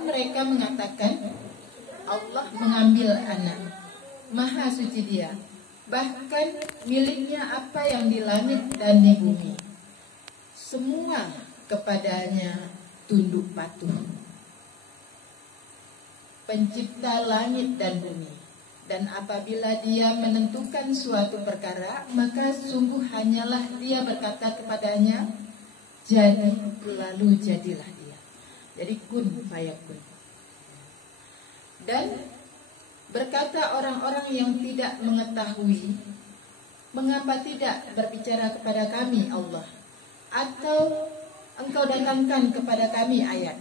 Dan mereka mengatakan Allah mengambil anak, maha suci Dia, bahkan miliknya apa yang di langit dan di bumi, semua kepadanya tunduk patuh. Pencipta langit dan bumi. Dan apabila Dia menentukan suatu perkara, maka sungguh hanyalah Dia berkata kepadanya, jadi, lalu jadilah dia. Jadi kun fayakun. Dan berkata orang-orang yang tidak mengetahui, mengapa tidak berbicara kepada kami Allah, atau engkau datangkan kepada kami ayat.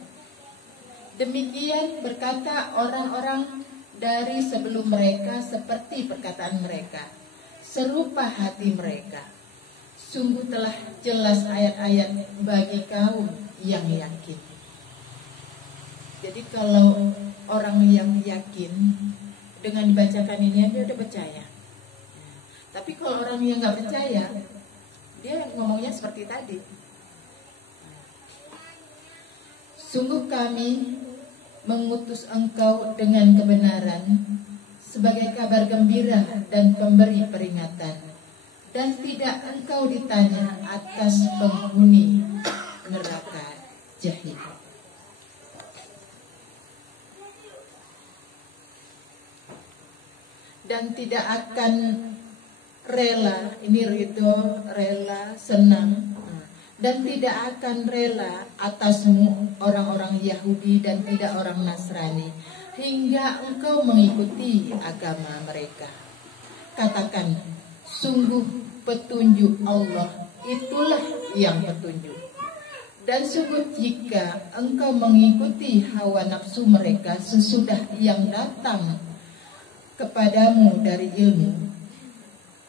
Demikian berkata orang-orang dari sebelum mereka seperti perkataan mereka, serupa hati mereka. Sungguh telah jelas ayat-ayat bagi kaum yang yakin. Jadi kalau orang yang yakin dengan dibacakan ini dia udah percaya. Tapi kalau orang yang nggak percaya, dia ngomongnya seperti tadi. Sungguh kami mengutus engkau dengan kebenaran sebagai kabar gembira dan pemberi peringatan, dan tidak engkau ditanya atas penghuni neraka jahim. Dan tidak akan rela, ini ridho, rela, senang, dan tidak akan rela atasmu orang-orang Yahudi dan tidak orang Nasrani hingga engkau mengikuti agama mereka. Katakan, sungguh petunjuk Allah itulah yang petunjuk. Dan sungguh jika engkau mengikuti hawa nafsu mereka sesudah yang datang kepadamu dari ilmu,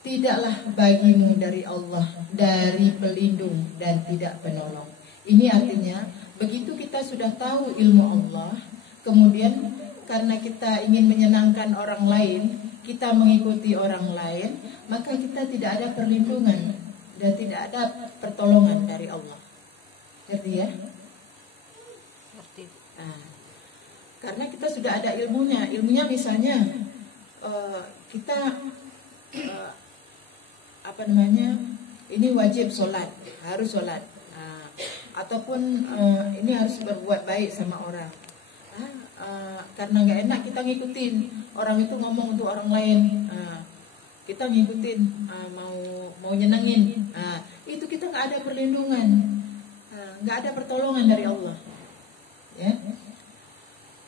tidaklah bagimu dari Allah dari pelindung dan tidak penolong. Ini artinya begitu kita sudah tahu ilmu Allah, kemudian karena kita ingin menyenangkan orang lain, kita mengikuti orang lain, maka kita tidak ada perlindungan dan tidak ada pertolongan dari Allah. Ngerti ya? Ngerti. Nah, karena kita sudah ada ilmunya. Ilmunya misalnya kita ini wajib sholat, harus sholat, ataupun ini harus berbuat baik sama orang. Karena nggak enak kita ngikutin orang itu ngomong untuk orang lain, kita ngikutin mau nyenengin, itu kita nggak ada perlindungan, nggak ada pertolongan dari Allah. Ya,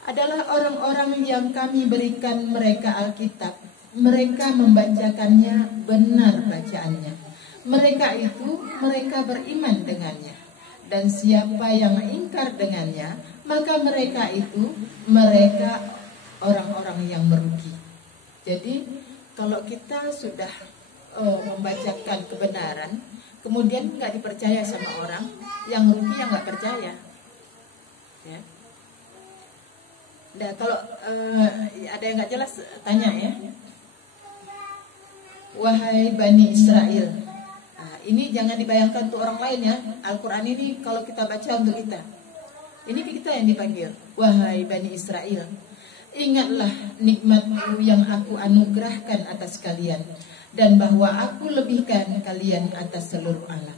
adalah orang-orang yang kami berikan mereka Alkitab. Mereka membacakannya benar bacaannya. Mereka beriman dengannya. Dan siapa yang ingkar dengannya, maka mereka orang-orang yang merugi. Jadi kalau kita sudah membacakan kebenaran, kemudian nggak dipercaya sama orang, yang rugi yang nggak percaya. Ya. Nah, kalau ada yang nggak jelas tanya ya. Wahai Bani Israel, ini jangan dibayangkan untuk orang lain ya. Al-Quran ini kalau kita baca untuk kita, ini kita yang dipanggil. Wahai Bani Israel, ingatlah nikmatku yang aku anugerahkan atas kalian, dan bahwa aku lebihkan kalian atas seluruh alam.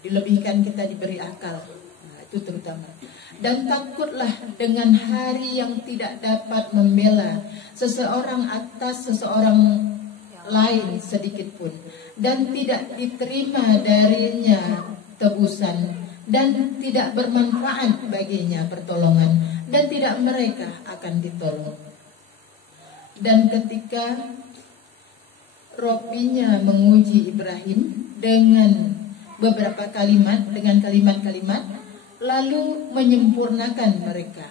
Dilebihkan, kita diberi akal, itu terutama. Dan takutlah dengan hari yang tidak dapat membela seseorang atas seseorang lain sedikit pun, dan tidak diterima darinya tebusan, dan tidak bermanfaat baginya pertolongan, dan tidak mereka akan ditolong. Dan ketika Robbinya menguji Ibrahim dengan beberapa kalimat, dengan kalimat-kalimat, lalu menyempurnakan mereka,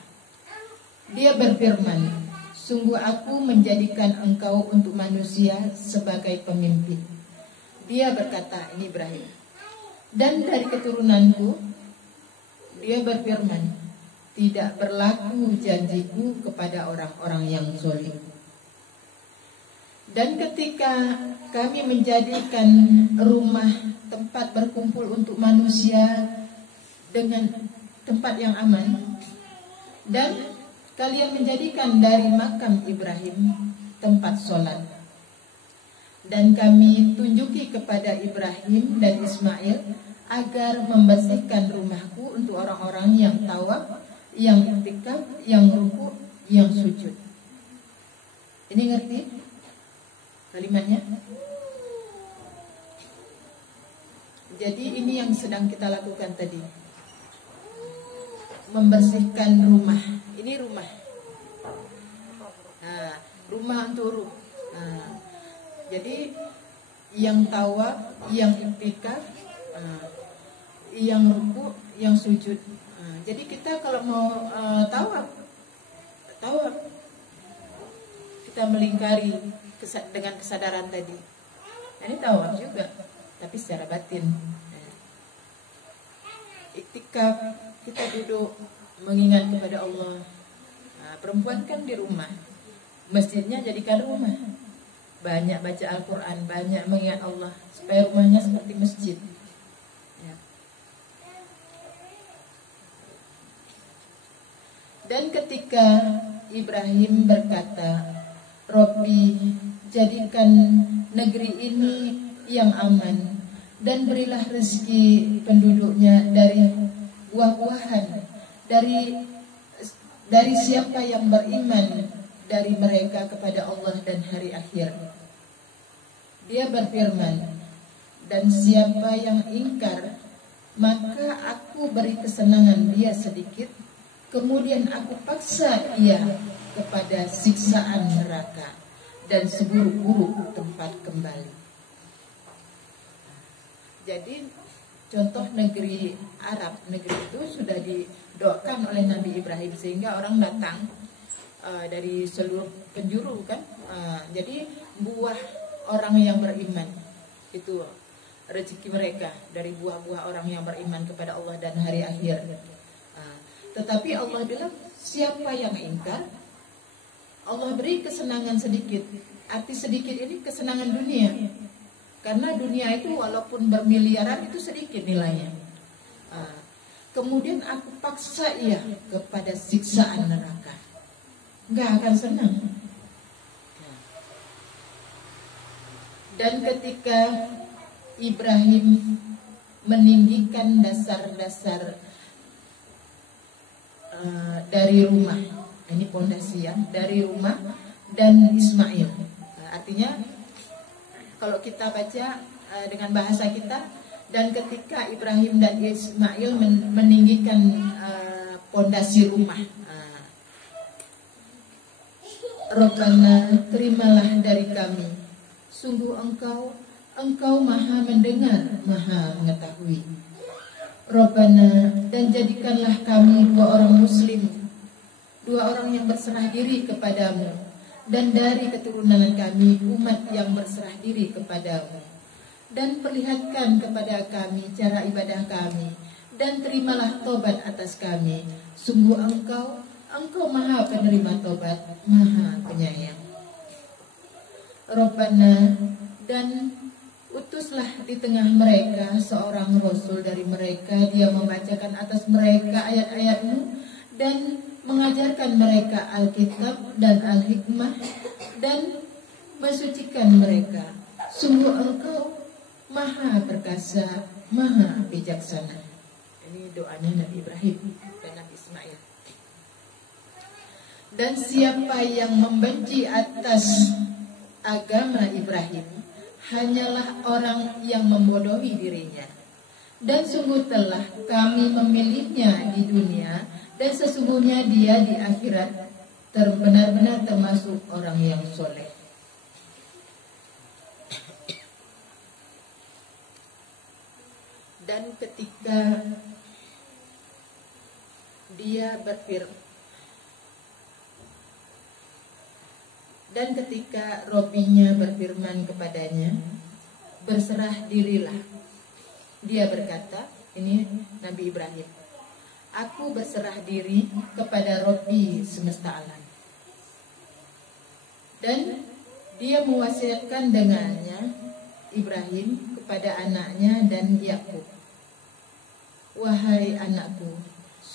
Dia berfirman, sungguh aku menjadikan engkau untuk manusia sebagai pemimpin. Dia berkata, ini Ibrahim, dan dari keturunanku. Dia berfirman, tidak berlaku janjiku kepada orang-orang yang zalim. Dan ketika kami menjadikan rumah tempat berkumpul untuk manusia dengan tempat yang aman, Dan kalian menjadikan dari makam Ibrahim tempat sholat. Dan kami tunjuki kepada Ibrahim dan Ismail agar membersihkan rumahku untuk orang-orang yang tawaf, yang i'tikaf, yang ruku, yang sujud. Ini ngerti kalimatnya? Jadi ini yang sedang kita lakukan tadi, membersihkan rumah. Ini rumah, rumah untuk ruh. Jadi yang tawaf, yang i'tikaf, yang ruku, yang sujud. Jadi kita kalau mau tawaf, kita melingkari dengan kesadaran tadi. Ini tawaf juga, tapi secara batin. I'tikaf, kita duduk mengingat kepada Allah. Perempuan kan di rumah, masjidnya jadikan rumah. Banyak baca Al-Quran, banyak mengingat Allah, supaya rumahnya seperti masjid. Dan ketika Ibrahim berkata, Robbi, jadikan negeri ini yang aman, dan berilah rezeki penduduknya dari buah-buahan, dari siapa yang beriman dari mereka kepada Allah dan hari akhir. Dia berfirman, dan siapa yang ingkar, maka aku beri kesenangan dia sedikit, kemudian aku paksa ia kepada siksaan neraka dan seburuk-buruk tempat kembali. Jadi contoh negeri Arab, negeri itu sudah didoakan oleh Nabi Ibrahim, sehingga orang datang dari seluruh penjuru kan. Jadi buah orang yang beriman itu rezeki mereka, dari buah-buah orang yang beriman kepada Allah dan hari akhir. Tetapi Allah bilang, siapa yang ingkar, Allah beri kesenangan sedikit. Arti sedikit ini kesenangan dunia. Karena dunia itu walaupun bermiliaran itu sedikit nilainya. Kemudian aku paksa ia kepada siksaan neraka. Nggak akan senang. Dan ketika Ibrahim meninggikan dasar-dasar dari rumah, ini pondasi ya, dari rumah dan Ismail. Artinya kalau kita baca dengan bahasa kita, dan ketika Ibrahim dan Ismail meninggikan pondasi rumah, Rabbana, terimalah dari kami, sungguh Engkau maha mendengar, maha mengetahui. Rabbana, dan jadikanlah kami dua orang muslim, dua orang yang berserah diri kepadamu, dan dari keturunan kami umat yang berserah diri kepadamu. Dan perlihatkan kepada kami cara ibadah kami, dan terimalah tobat atas kami. Sungguh Engkau maha penerima tobat, maha penyayang. Rabbana, dan utuslah di tengah mereka seorang rasul dari mereka, dia membacakan atas mereka ayat-ayat-Mu dan mengajarkan mereka Alkitab dan Al-Hikmah dan mensucikan mereka. Sungguh Engkau maha perkasa, maha bijaksana. Ini doanya Nabi Ibrahim dan Nabi Ismail. Dan siapa yang membenci atas agama Ibrahim, hanyalah orang yang membodohi dirinya. Dan sungguh telah kami memilihnya di dunia, dan sesungguhnya dia di akhirat benar-benar termasuk orang yang soleh. Dan ketika dia berfirman, dan ketika Robbinya berfirman kepadanya, berserah dirilah. Dia berkata, ini Nabi Ibrahim, aku berserah diri kepada Robbi semesta alam. Dan dia mewasiatkan dengannya Ibrahim kepada anaknya dan Yakub, wahai anakku,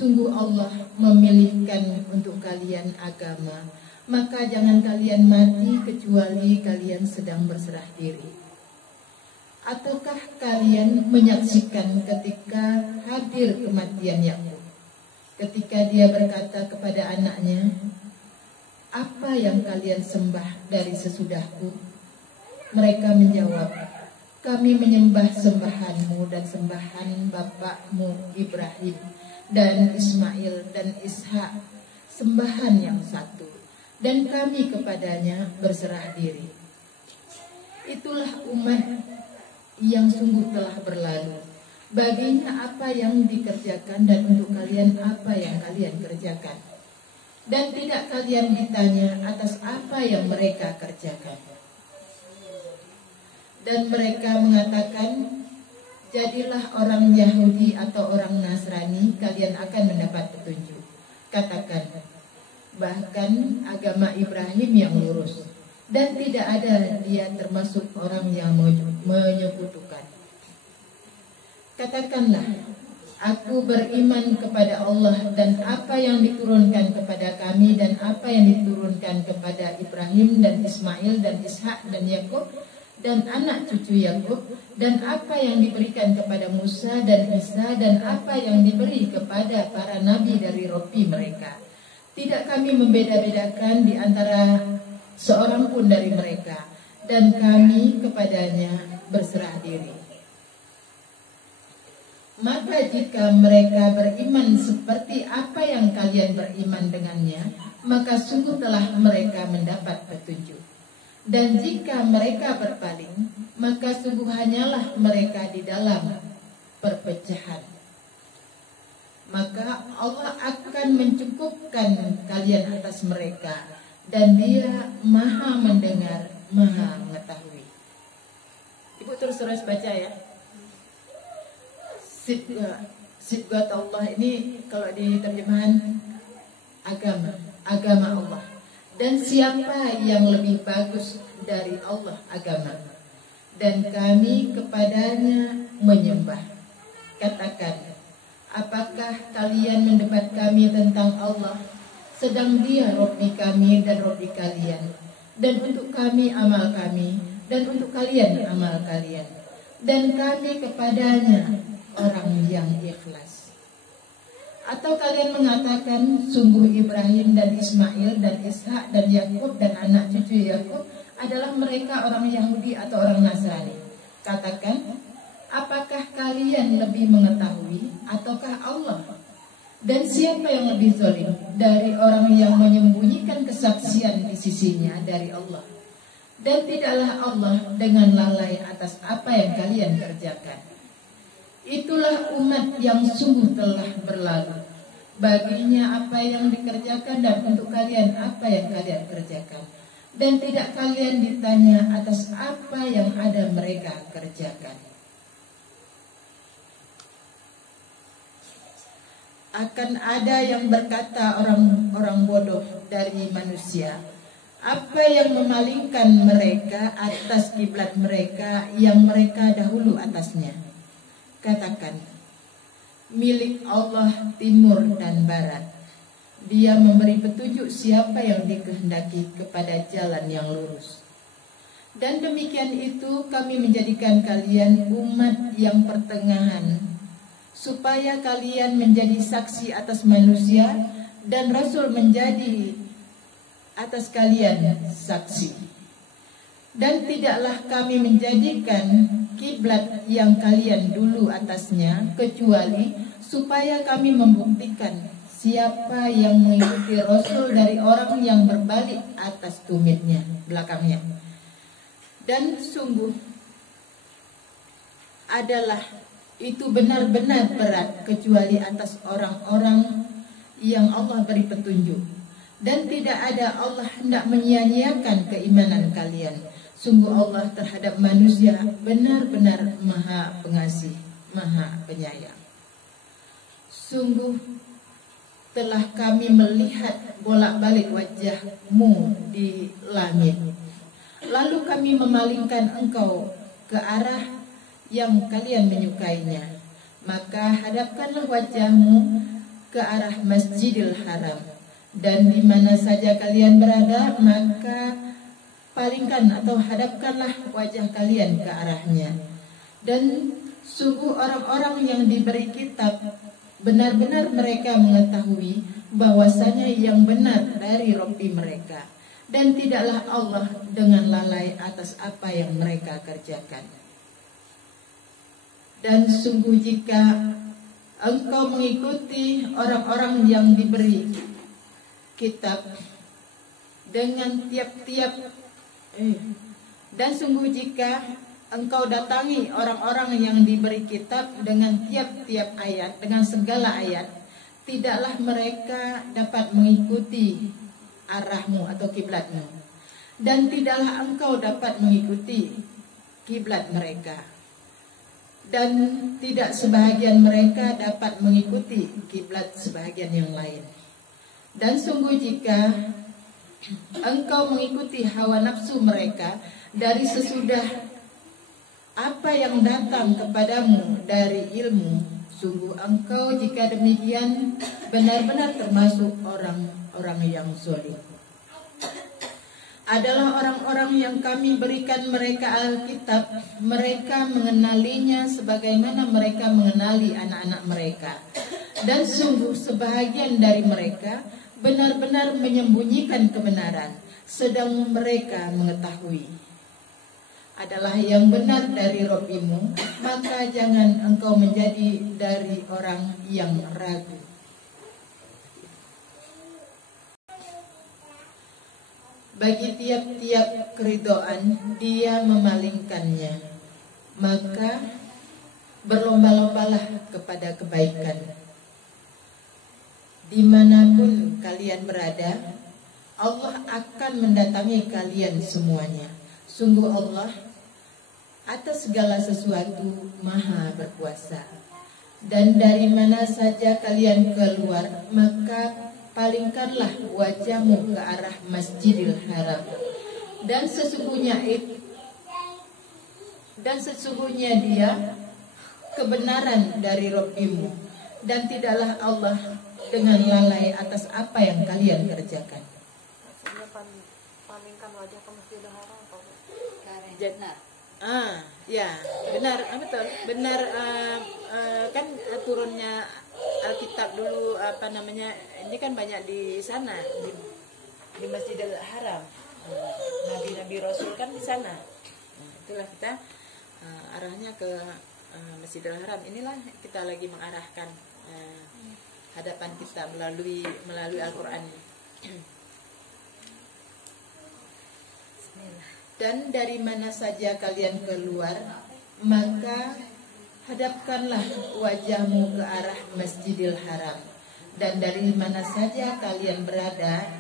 Sungguh Allah memilihkan untuk kalian agama, maka jangan kalian mati kecuali kalian sedang berserah diri. Ataukah kalian menyaksikan ketika hadir kematian Yakub, ketika dia berkata kepada anaknya, "Apa yang kalian sembah dari sesudahku?" Mereka menjawab, "Kami menyembah sembahanmu dan sembahan bapakmu Ibrahim dan Ismail dan Ishak, sembahan yang satu, dan kami kepadanya berserah diri." Itulah umat yang sungguh telah berlalu. Baginya apa yang dikerjakan dan untuk kalian apa yang kalian kerjakan. Dan tidak kalian ditanya atas apa yang mereka kerjakan. Dan mereka mengatakan, "Jadilah orang Yahudi atau orang Nasrani, kalian akan mendapat petunjuk." Katakan, bahkan agama Ibrahim yang lurus, dan tidak ada dia termasuk orang yang menyekutukan. Katakanlah, aku beriman kepada Allah dan apa yang diturunkan kepada kami dan apa yang diturunkan kepada Ibrahim dan Ismail dan Ishak dan Yakub dan anak cucu Yakub, dan apa yang diberikan kepada Musa dan Isa dan apa yang diberi kepada para nabi dari Robi mereka. Tidak kami membeda-bedakan di antara seorang pun dari mereka, dan kami kepadanya berserah diri. Maka jika mereka beriman seperti apa yang kalian beriman dengannya, maka sungguh telah mereka mendapat petunjuk. Dan jika mereka berpaling, maka sungguh hanyalah mereka di dalam perpecahan. Maka Allah akan mencukupkan kalian atas mereka, dan Dia Maha mendengar, Maha mengetahui. Ibu terus baca ya. Sibgat Allah ini kalau di terjemahan agama Allah. Dan siapa yang lebih bagus dari Allah agama? Dan kami kepadanya menyembah. Katakan, apakah kalian mendebat kami tentang Allah, sedang Dia Robbi kami dan Robbi kalian, dan untuk kami amal kami, dan untuk kalian amal kalian, dan kami kepadanya orang yang ikhlas. Atau kalian mengatakan, sungguh Ibrahim dan Ismail dan Ishak dan Yakub dan anak cucu Yakub adalah mereka orang Yahudi atau orang Nasrani. Katakan, apakah kalian lebih mengetahui ataukah Allah? Dan siapa yang lebih zalim dari orang yang menyembunyikan kesaksian di sisinya dari Allah? Dan tidaklah Allah dengan lalai atas apa yang kalian kerjakan. Itulah umat yang sungguh telah berlalu. Baginya apa yang dikerjakan dan untuk kalian apa yang kalian kerjakan. Dan tidak kalian ditanya atas apa yang ada mereka kerjakan. Akan ada yang berkata orang-orang bodoh dari manusia, apa yang memalingkan mereka atas kiblat mereka yang mereka dahulu atasnya? Katakan, milik Allah timur dan barat. Dia memberi petunjuk siapa yang dikehendaki kepada jalan yang lurus. Dan demikian itu kami menjadikan kalian umat yang pertengahan, supaya kalian menjadi saksi atas manusia dan Rasul menjadi atas kalian saksi. Dan tidaklah kami menjadikan kiblat yang kalian dulu atasnya, kecuali supaya kami membuktikan siapa yang mengikuti Rasul dari orang yang berbalik atas tumitnya, belakangnya. Dan sungguh adalah itu benar-benar berat kecuali atas orang-orang yang Allah beri petunjuk. Dan tidak ada Allah hendak menyia-nyiakan keimanan kalian. Sungguh Allah terhadap manusia benar-benar Maha Pengasih, Maha Penyayang. Sungguh telah kami melihat bolak-balik wajahmu di langit. Lalu kami memalingkan engkau ke arah yang kalian menyukainya. Maka hadapkanlah wajahmu ke arah Masjidil Haram. Dan di mana saja kalian berada, maka palingkan atau hadapkanlah wajah kalian ke arahnya. Dan sungguh orang-orang yang diberi kitab, benar-benar mereka mengetahui bahwasanya yang benar dari Rabbi mereka, dan tidaklah Allah dengan lalai atas apa yang mereka kerjakan. Dan sungguh jika engkau mengikuti orang-orang yang diberi kitab dengan dan sungguh jika engkau datangi orang-orang yang diberi kitab dengan tiap-tiap ayat, dengan segala ayat, tidaklah mereka dapat mengikuti arahmu atau kiblatmu, dan tidaklah engkau dapat mengikuti kiblat mereka, dan tidak sebahagian mereka dapat mengikuti kiblat sebahagian yang lain. Dan sungguh jika engkau mengikuti hawa nafsu mereka dari sesudah apa yang datang kepadamu dari ilmu, sungguh engkau jika demikian benar-benar termasuk orang-orang yang zalim. Adalah orang-orang yang kami berikan mereka Alkitab, mereka mengenalinya sebagaimana mereka mengenali anak-anak mereka. Dan sungguh sebahagian dari mereka benar-benar menyembunyikan kebenaran, sedang mereka mengetahui adalah yang benar dari Rabbimu, maka jangan engkau menjadi dari orang yang ragu. Bagi tiap-tiap keridhaan dia memalingkannya, maka berlomba-lombalah kepada kebaikan. Dimanapun kalian berada, Allah akan mendatangi kalian semuanya. Sungguh Allah atas segala sesuatu maha berkuasa. Dan dari mana saja kalian keluar, maka palingkanlah wajahmu ke arah Masjidil Haram. Dan sesungguhnya dia kebenaran dari Rabbimu, dan tidaklah Allah dengan lalai atas apa yang kalian kerjakan. Palingkan wajah ke Masjidil Haram. Benar. Ya, benar, betul. Benar, kan turunnya Alkitab dulu ini kan banyak di sana di Masjidil Haram. Nabi-nabi Rasul kan di sana. Itulah kita arahnya ke Masjidil Haram. Inilah kita lagi mengarahkan hadapan kita melalui Al-Quran. Dan dari mana saja kalian keluar, maka hadapkanlah wajahmu ke arah Masjidil Haram. Dan dari mana saja kalian berada,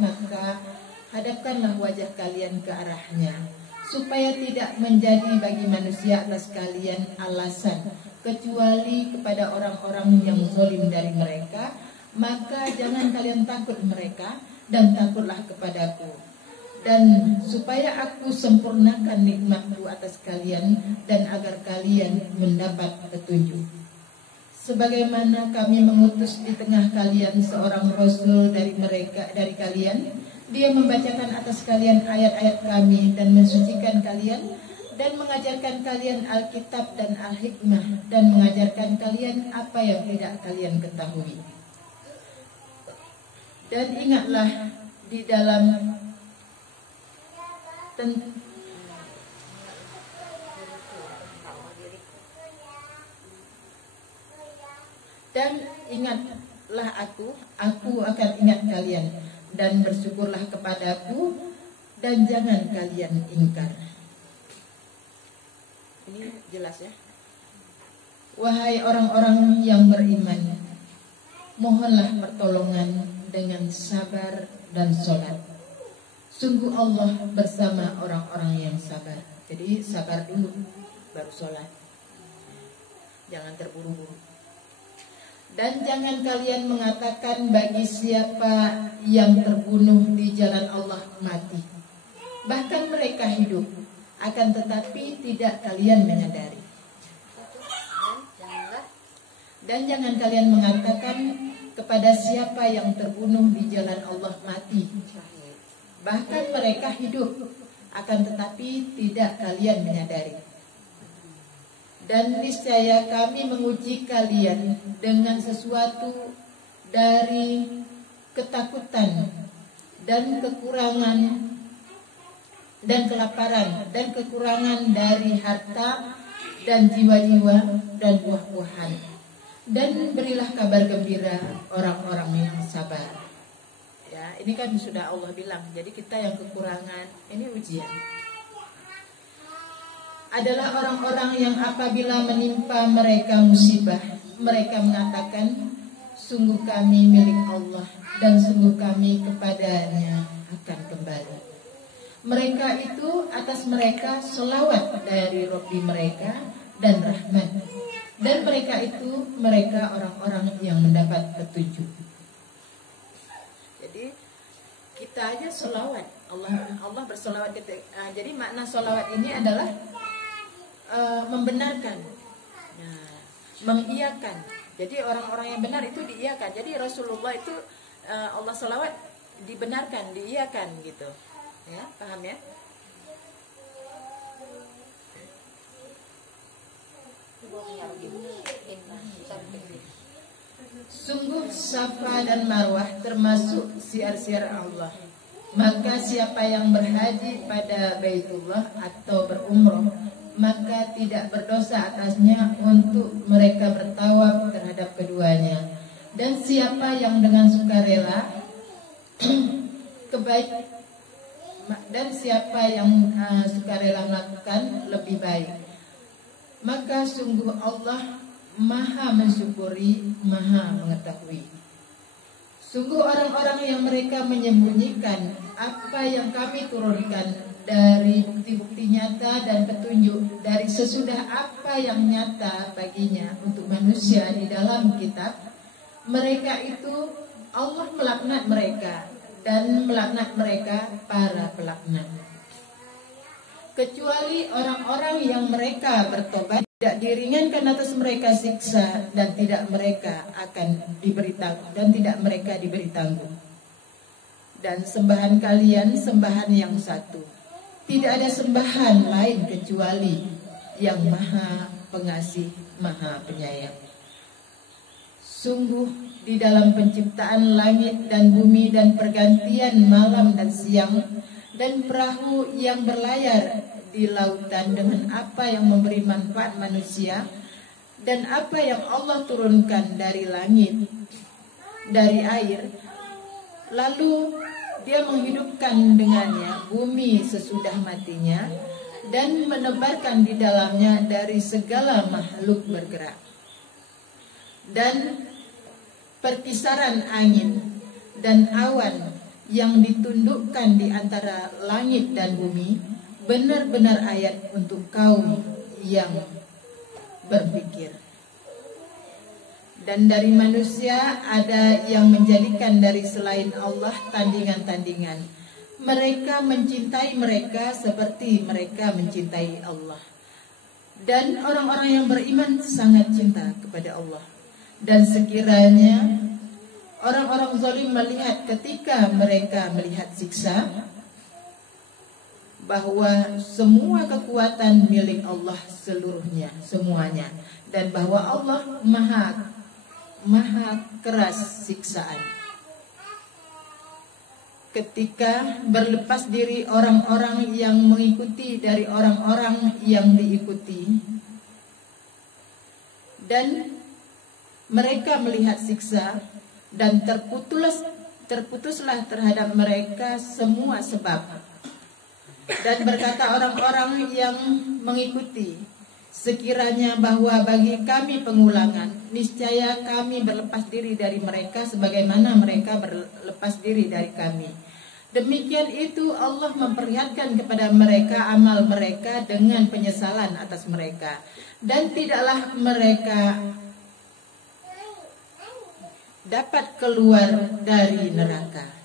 maka hadapkanlah wajah kalian ke arahnya, supaya tidak menjadi bagi manusia atas kalian alasan kecuali kepada orang-orang yang zalim dari mereka. Maka jangan kalian takut mereka, dan takutlah kepadaku, dan supaya aku sempurnakan nikmatku atas kalian, dan agar kalian mendapat petunjuk. Sebagaimana kami mengutus di tengah kalian seorang rasul dari kalian, dia membacakan atas kalian ayat-ayat kami dan mensucikan kalian, dan mengajarkan kalian Alkitab dan Al-Hikmah, dan mengajarkan kalian apa yang tidak kalian ketahui. Dan ingatlah di dalam dan ingatlah aku akan ingat kalian, dan bersyukurlah kepadaku, dan jangan kalian ingkar. Ini jelas ya. Wahai orang-orang yang beriman, mohonlah pertolongan dengan sabar dan sholat. Sungguh Allah bersama orang-orang yang sabar. Jadi sabar dulu, baru sholat. Jangan terburu-buru. Dan jangan kalian mengatakan bagi siapa yang terbunuh di jalan Allah mati. Bahkan mereka hidup, akan tetapi tidak kalian menyadari. Dan jangan kalian mengatakan kepada siapa yang terbunuh di jalan Allah mati. Bahkan mereka hidup, akan tetapi tidak kalian menyadari. Dan niscaya kami menguji kalian dengan sesuatu dari ketakutan dan kekurangan dan kelaparan dan kekurangan dari harta dan jiwa-jiwa dan buah-buahan. Dan berilah kabar gembira orang-orang yang sabar. Ya, ini kan sudah Allah bilang. Jadi kita yang kekurangan, ini ujian. Adalah orang-orang yang apabila menimpa mereka musibah, mereka mengatakan, sungguh kami milik Allah dan sungguh kami kepadanya akan kembali. Mereka itu atas mereka selawat dari Robbi mereka dan rahmat. Dan mereka itu mereka orang-orang yang mendapat petunjuk. Jadi kita aja selawat. Allah berselawat. Jadi makna selawat ini adalah membenarkan, mengiyakan. Jadi orang-orang yang benar itu diiyakan. Jadi Rasulullah itu Allah selawat dibenarkan, diiyakan gitu. Ya, paham ya? Sungguh Safa dan Marwah termasuk siar-siar Allah. Maka siapa yang berhaji pada Baitullah atau berumrah, maka tidak berdosa atasnya untuk mereka bertawaf terhadap keduanya. Dan siapa yang dengan sukarela sukarela melakukan lebih baik, maka sungguh Allah Maha mensyukuri, Maha mengetahui. Sungguh orang-orang yang mereka menyembunyikan apa yang kami turunkan dari bukti-bukti nyata dan petunjuk dari sesudah apa yang nyata baginya untuk manusia di dalam kitab, mereka itu Allah melaknat mereka dan melaknat mereka para pelaknat. Kecuali orang-orang yang mereka bertobat, tidak diringankan atas mereka siksa dan tidak mereka akan diberi tanggung dan tidak mereka diberi tanggung. Dan sembahan kalian sembahan yang satu. Tidak ada sembahan lain kecuali yang Maha Pengasih, Maha Penyayang. Sungguh di dalam penciptaan langit dan bumi dan pergantian malam dan siang dan perahu yang berlayar di lautan dengan apa yang memberi manfaat manusia dan apa yang Allah turunkan dari langit, dari air, lalu Dia menghidupkan dengannya bumi sesudah matinya dan menebarkan di dalamnya dari segala makhluk bergerak. Dan perkisaran angin dan awan yang ditundukkan di antara langit dan bumi benar-benar ayat untuk kaum yang berpikir. Dan dari manusia ada yang menjadikan dari selain Allah tandingan-tandingan. Mereka mencintai mereka seperti mereka mencintai Allah. Dan orang-orang yang beriman sangat cinta kepada Allah. Dan sekiranya orang-orang zalim melihat ketika mereka melihat siksa, bahwa semua kekuatan milik Allah seluruhnya, semuanya. Dan bahwa Allah maha keras siksaan. Ketika berlepas diri orang-orang yang mengikuti dari orang-orang yang diikuti, dan mereka melihat siksa, dan terputuslah terhadap mereka semua sebab. Dan berkata orang-orang yang mengikuti, sekiranya bahwa bagi kami pengulangan, niscaya kami berlepas diri dari mereka sebagaimana mereka berlepas diri dari kami. Demikian itu Allah memperlihatkan kepada mereka amal mereka dengan penyesalan atas mereka. Dan tidaklah mereka dapat keluar dari neraka.